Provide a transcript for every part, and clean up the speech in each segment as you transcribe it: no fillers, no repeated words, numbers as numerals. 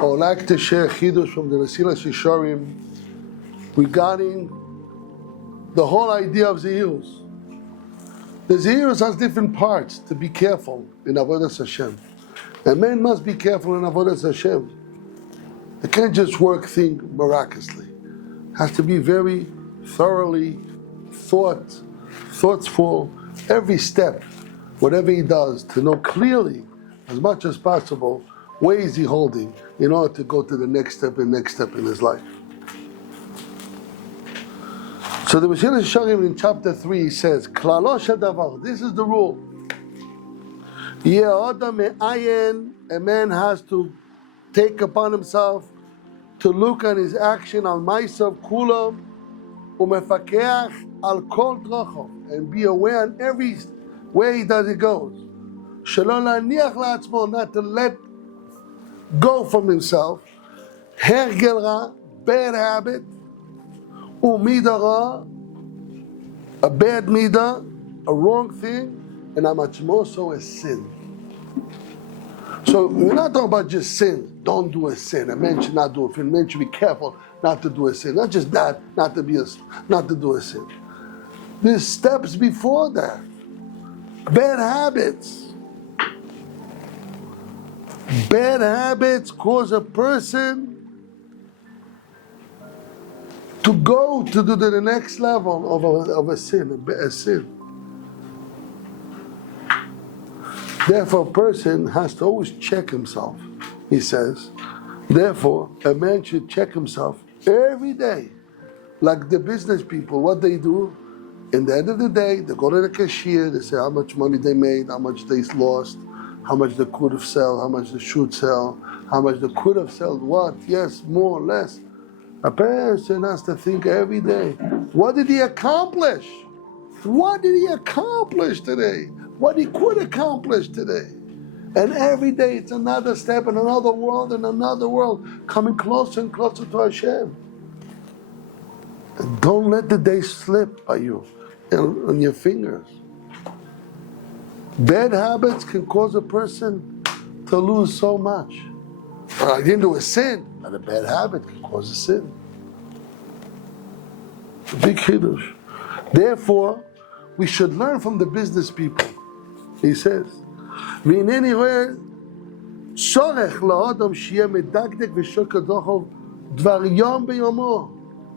I would like to share chidush from the Mesilas Yesharim regarding the whole idea of zehirus. The zehirus has different parts to be careful in avodas Hashem. A man must be careful in avodas Hashem. They can't just work things miraculously. It has to be very thoroughly thoughtful, every step, whatever he does, to know clearly, as much as possible, where is he holding in order to go to the next step and next step in his life. So the Mesilas Yesharim in chapter 3 says, Klalo shadavar, this is the rule. A man has to take upon himself to look at his action al ma'asav kulam umefakeach al kol drachov, and be aware on every way he does it goes. Shelo la'aniach la'atzmo, not to let go from himself. Hergel ra, bad habit, umida ra, a bad midah, a wrong thing, and how much more so a sin. So we're not talking about just sin. Don't do a sin. A man should not do a sin. A man should be careful not to do a sin. Not just that, not to do a sin. There's steps before that. Bad habits. Bad habits cause a person to go to the next level of a sin. Therefore, a person has to always check himself, he says. Therefore, a man should check himself every day. Like the business people, what they do, in the end of the day, they go to the cashier, they say how much money they made, how much they lost, how much they could have sold, how much they should sell, how much they could have sold, what, yes, more, less. A person has to think every day, what did he accomplish? What did he accomplish today? What he could accomplish today? And every day it's another step in another world, coming closer and closer to Hashem. And don't let the day slip by you on your fingers. Bad habits can cause a person to lose so much. Well, I didn't do a sin, but a bad habit can cause a sin. It's a big chidush. Therefore, we should learn from the business people. He says, "V'hineni roeh tzorech la'adam sheyeh medakdek v'shokeh dochov dvar yom beyomo."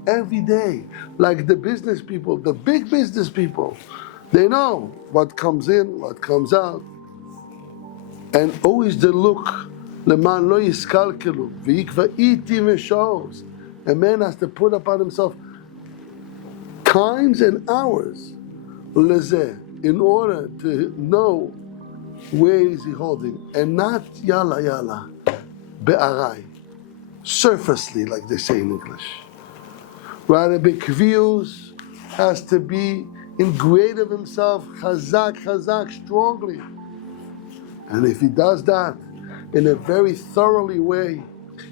Every day, like the business people, the big business people, they know what comes in, what comes out, and always they look leman lo yiskalkelu v'yikva'itim v'shos. A man has to put upon himself times and hours lezeh, in order to know where is he holding, and not yalla be'arai, surfacely, like they say in English. Rather, Bekvius has to be in great of himself, chazak, strongly. And if he does that in a very thoroughly way,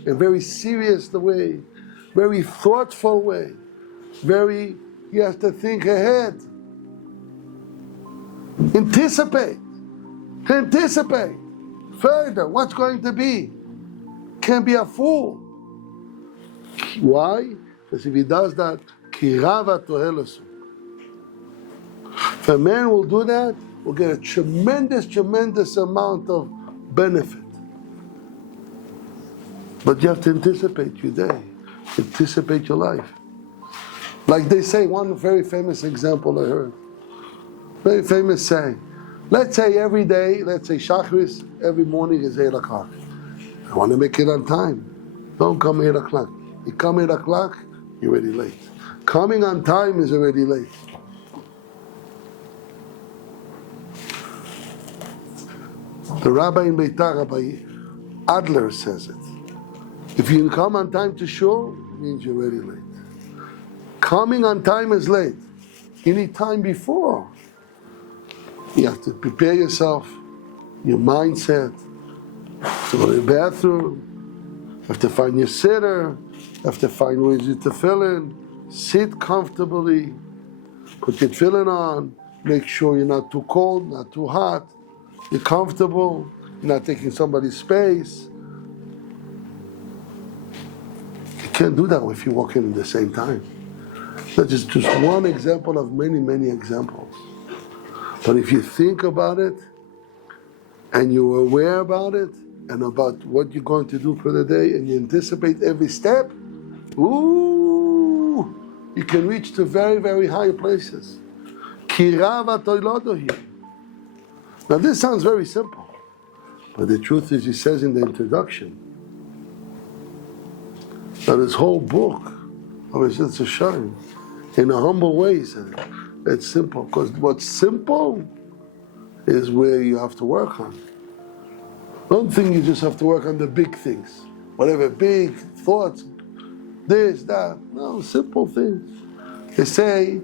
a very serious way, very thoughtful way, he has to think ahead. Anticipate further what's going to be. Can't be a fool. Why? Because if he does that, kirava tohelasu. If a man will do that, will get a tremendous amount of benefit. But you have to anticipate your day, anticipate your life. Like they say, one very famous example I heard. Very famous saying. Let's say every day, Shachris, every morning is 8 o'clock. I want to make it on time. Don't come 8 o'clock. You come 8 o'clock, you're already late. Coming on time is already late. The rabbi in Beitar, Rabbi Adler, says it. If you come on time to shul, it means you're already late. Coming on time is late. You need time before. You have to prepare yourself, your mindset, to go to the bathroom, you have to find your sitter, you have to find ways to tefillin, sit comfortably, put your tefillin on, make sure you're not too cold, not too hot, you're comfortable, you're not taking somebody's space. can't do that if you walk in at the same time. That's just one example of many, many examples. But if you think about it, and you're aware about it, and about what you're going to do for the day, and you anticipate every step, ooh, you can reach to very, very high places. Now this sounds very simple, but the truth is, he says in the introduction, that his whole book of his Yisrael, in a humble way, he said it's simple, because what's simple is where you have to work on. Don't think you just have to work on the big things, whatever big thoughts, this, that. No, simple things. They say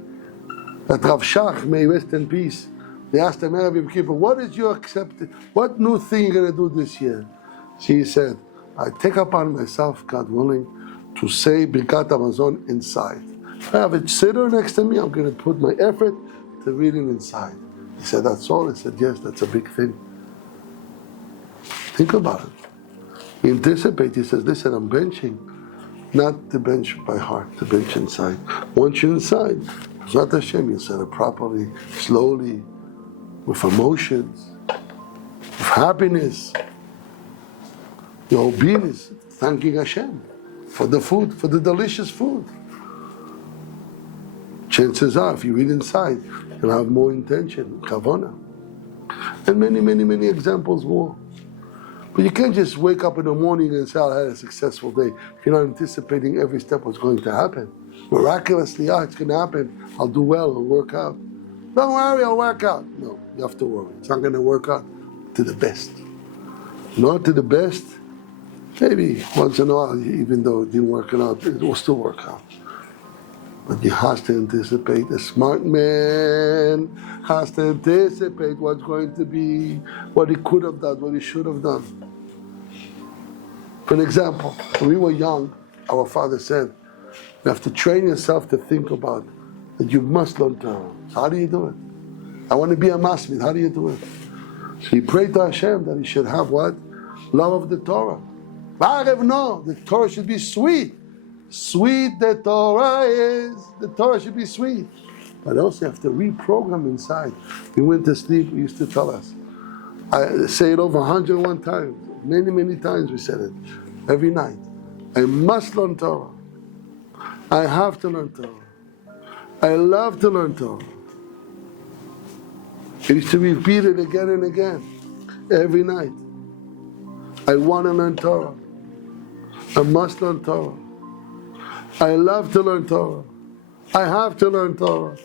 that Rav Shach, may he rest in peace, they asked him, Erev Kippur, what is your accepted? What new thing you're going to do this year? He said, I take upon myself, God willing, to say Birkat Hamazon inside. I have a sitter next to me, I'm going to put my effort to read it inside. He said, that's all? He said, yes, that's a big thing. Think about it. He anticipates, he says, listen, I'm benching, not to bench by heart, to bench inside. Once you're inside, Zat Hashem, you said it properly, slowly, with emotions, with happiness, your obedience, thanking Hashem for the food, for the delicious food. Chances are, if you read inside, you'll have more intention, kavanah. And many, many, many examples more. But you can't just wake up in the morning and say, I had a successful day. If you're not anticipating every step what's going to happen. Miraculously, it's going to happen. I'll do well, I'll work out. Don't worry, I'll work out. No, you have to worry. It's not going to work out to the best. Not to the best. Maybe once in a while, even though it didn't work out, it will still work out. But you have to anticipate. A smart man has to anticipate what's going to be, what he could have done, what he should have done. For an example, when we were young, our father said, you have to train yourself to think about that you must learn Torah. So how do you do it? I want to be a masmid. How do you do it? So he prayed to Hashem that he should have what? Love of the Torah. No, the Torah should be sweet. Sweet the Torah is. The Torah should be sweet. But also you have to reprogram inside. We went to sleep, we used to tell us. I say it over 101 times. Many, many times we said it. Every night. I must learn Torah. I have to learn Torah. I love to learn Torah. I used to repeat it again and again. Every night. I want to learn Torah. I must learn Torah. I love to learn Torah. I have to learn Torah.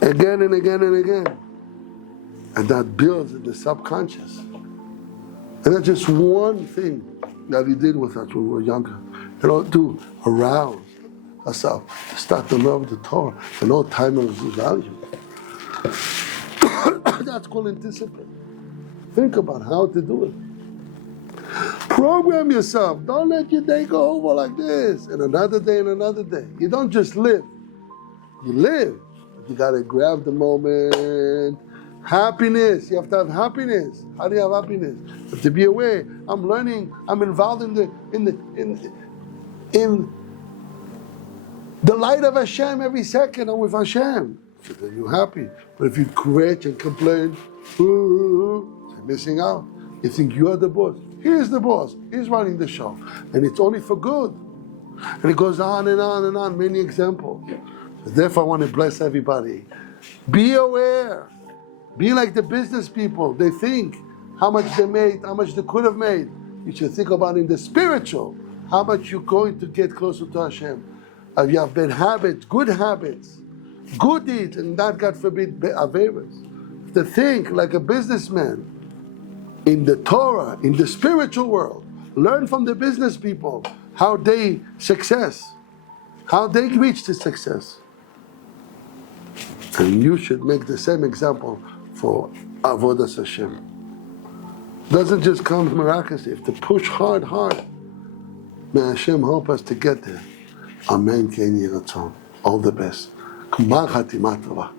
Again and again and again. And that builds in the subconscious. And that's just one thing that he did with us when we were younger. You know, to arouse ourselves, to start to love the Torah, and all time of value. That's called anticipate. Think about how to do it. Program yourself. Don't let your day go over like this. And another day and another day. You don't just live. You live. You got to grab the moment. Happiness. You have to have happiness. How do you have happiness? You have to be aware. I'm learning. I'm involved in the light of Hashem every second. I'm with Hashem. So then you're happy. But if you quit and complain, you're missing out. You think you're the boss. Here's the boss. He's running the show. And it's only for good. And it goes on and on and on. Many examples. So therefore I want to bless everybody. Be aware. Be like the business people. They think how much they made, how much they could have made. You should think about in the spiritual, how much you're going to get closer to Hashem. If you have bad habits, good deeds, and not, God forbid, averas. To think like a businessman in the Torah, in the spiritual world. Learn from the business people how they reach to success. And you should make the same example for Avodas Hashem. Doesn't just come miraculously. You have to push hard. May Hashem help us to get there. Amen. All the best. K'mar Chatima Tova.